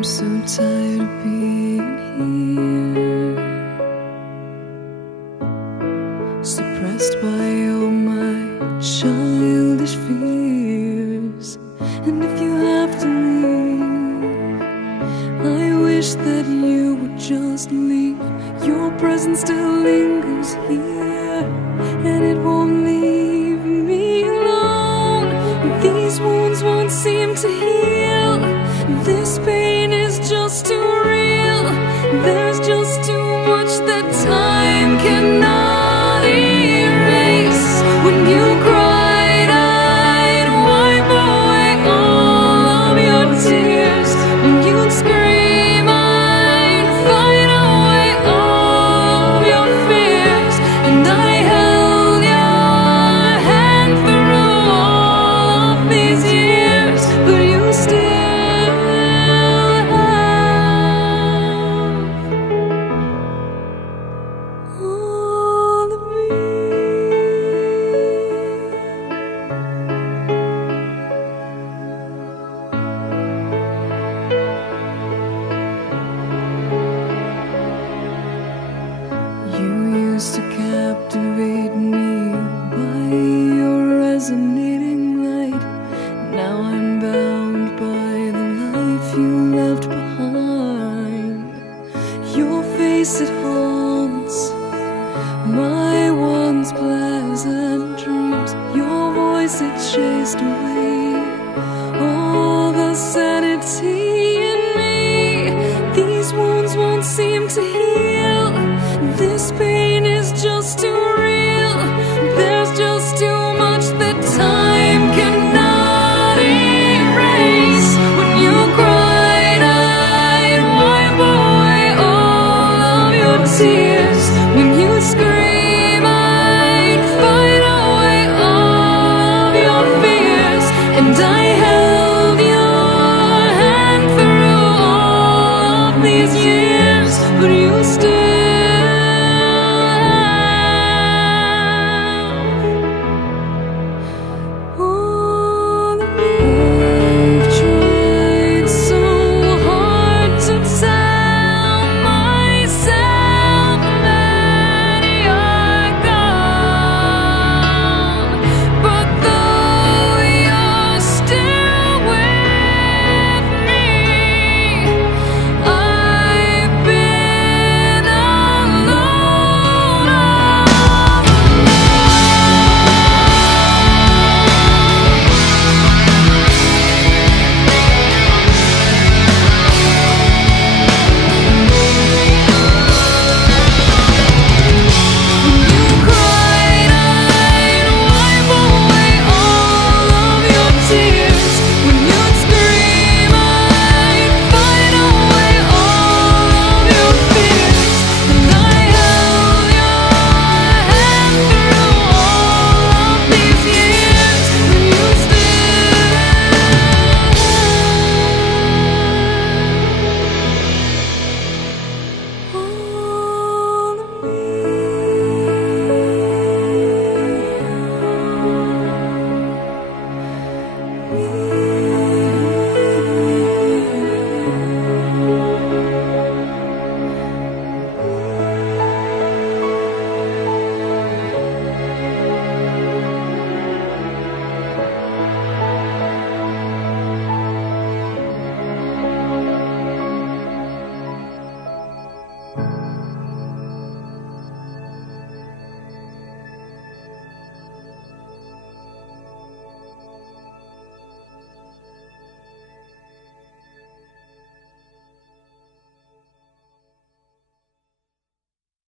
I'm so tired of being here, suppressed by all my childish fears. And if you have to leave, I wish that you would just leave. Your presence still lingers here, and it won't leave me alone. These wounds won't seem to heal. This pain is just too real. There's just too much that time cannot erase. When you cried, I'd wipe away all of your tears. When you'd scream, I'd fight away all of your fears. And I held your hand through all of these years, but you still to captivate me by your resonating light. Now I'm bound by the life you left behind. Your face, it haunts my once pleasant dreams. Your voice, it chased away all the sanity in me. These wounds won't seem to heal. This pain is just too real. There's just too much that time cannot erase. When you cried, I'd wipe away all of your tears. When you scream, I'd fight away all of your fears. And I held your hand through all of these years, but you still